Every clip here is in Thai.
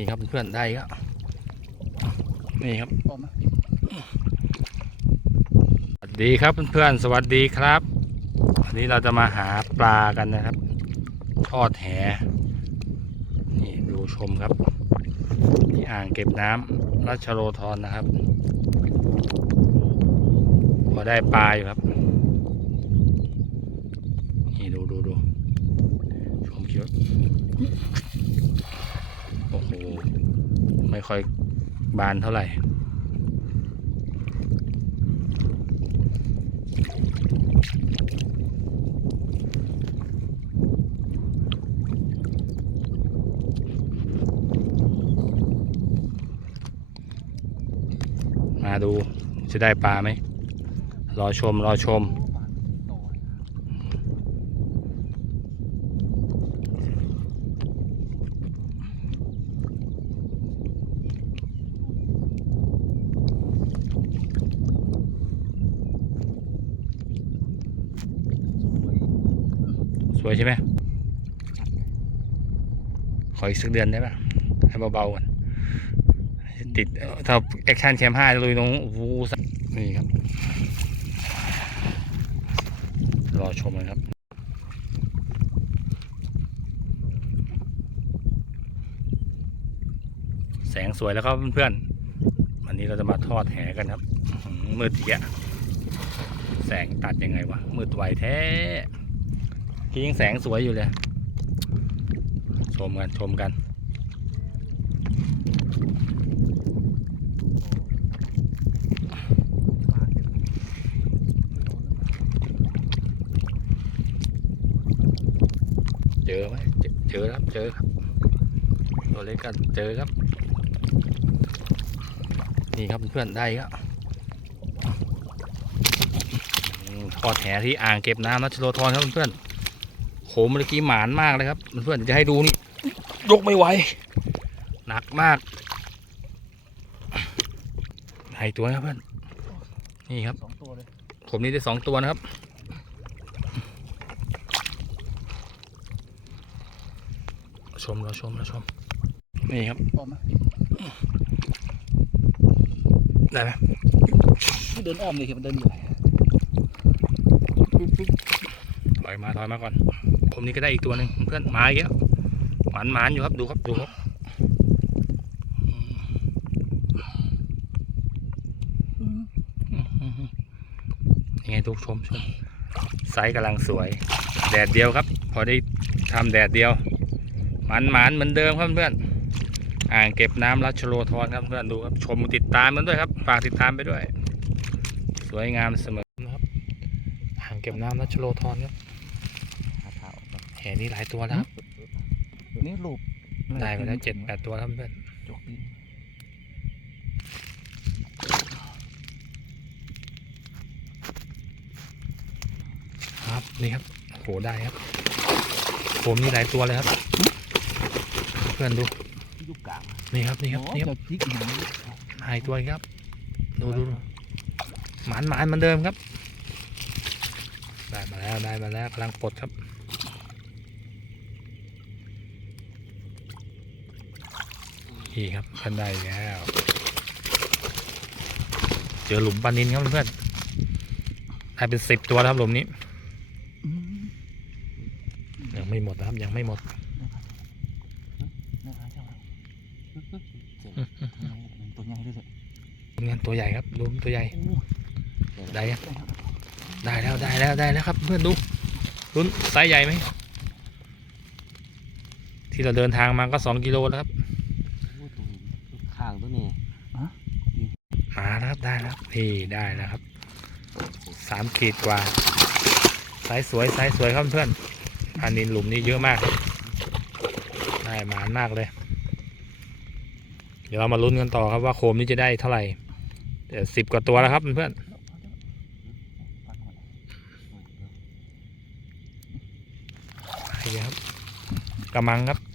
นี่ครับเพื่อนได้ก็นี่ครับปอมนะสวัสดีครับเพื่อนๆสวัสดีครับวันนี้เราจะมาหาปลากันนะครับ ทอดแหนี่ดูชมครับนี่อ่างเก็บน้ำรัชโรธรนะครับพอได้ปลาอยู่ครับนี่ดูดูดูชมคิดว่า โอ้โห ไม่ค่อยบานเท่าไหร่ มาดูจะได้ปลาไหม รอชม รอชม โต สวยใช่ไหมขออีกสักเดือนได้ปะให้เบาๆก่อนติดเอ่อถ้าแอคชั่นแคมห้าลุยตรงวูสนี่ครับ รอชมเลยครับ แสงสวยแล้วครับเพื่อนๆวันนี้เราจะมาทอดแหกันครับมือหือมืดอีกอะแสงตัดยังไงวะมืดไวแท้ กี้ยังแสงสวยอยู่เลย ชมกัน ชมกัน เจอไหมเจอครับเจอครับตัวเล็กกันเจอครับ นี่ครับเพื่อนได้ครับทอดแหที่อ่างเก็บน้ำนัชโลธรครับเพื่อน โหเมื่อกี้หมานมากเลยครับเพื่อนๆจะให้ดูนี่ยกไม่ไหวหนักมากให้ตัวนะครับเพื่อนนี่ครับสองตัวเลยผมนี้ได้สองตัวนะครับชมเราชมเราชมนี่ครับปอมนะได้ไหมเดินอ้อมเลยครับมันเดินอยู่ถ อยมาถอยมาก่อน ผมนี่ก็ได้อีกตัวหนึ่งเพื่อนมาอีกแล้วหมานหมานอยู่ครับดูครับดูครับยังไงทุกชมชมไซส์กำลังสวย แดดเดียวครับ พอได้ทำแดดเดียวหมานหมานเหมือนเดิมครับเพื่อนอ่างเก็บน้ำรัชโลธรครับเพื่อนดูครับชมติดตามมันด้วยครับฝากติดตามไปด้วย สวยงามเสมอนะครับอ่างเก็บน้ำรัชโลธรครับ แหนี่หลายตัวแล้วครับตัวนี้ลูกได้ไปแล้วเจ็ดแปดตัวครับเพื่อนจกดินครับนี่ครับโหได้ครับ ผมนี่หลายตัวเลยครับ เพื่อนดูลูกกลางนี่ครับนี่ครับโอ้นี่ครับจะพลิกอย่างนี้หายตัวอีกครับดูดูดูหมานหมานเหมือนเดิมครับ ได้มาแล้วได้มาแล้วกำลังปลดครับ นี่ครับเพื่อนได้อีกแล้วเจอหลุมปลานินครับเพื่อนได้เป็นสิบตัวแล้วครับหลุมนี้อืมยังไม่หมดนะครับยังไม่หมดนะครับเจ้าตัวใหญ่ด้วยสิเงินตัวใหญ่ครับลุมตัวใหญ่โอ้ได้ยังได้แล้วได้แล้วได้แล้วครับเพื่อนดูลุ้นไซส์ใหญ่ไหมที่เราเดินทางมาก็สองกิโลแล้วครับ ข้างตัวนี้ มาแล้ว ครับได้แล้วนี่ได้แล้วครับสามขีดกว่าไซส์สวยไซส์สวยครับเพื่อนอันนินหลุมนี้เยอะมาก ได้มานมากเลย เดี๋ยวเรามาลุ้นกันต่อครับว่าโคมนี้จะได้เท่าไหร่เดี๋ยวสิบกว่าตัวแล้วครับเพื่อนๆนี่ครับกระมังครับ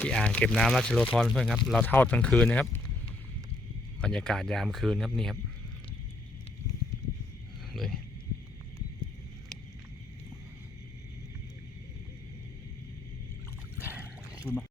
ที่อ่างเก็บน้ำราชโลธรเพื่อนครับ เราเท่ากลางคืนนะครับ บรรยากาศยามคืนครับนี่ครับเลยคุณมา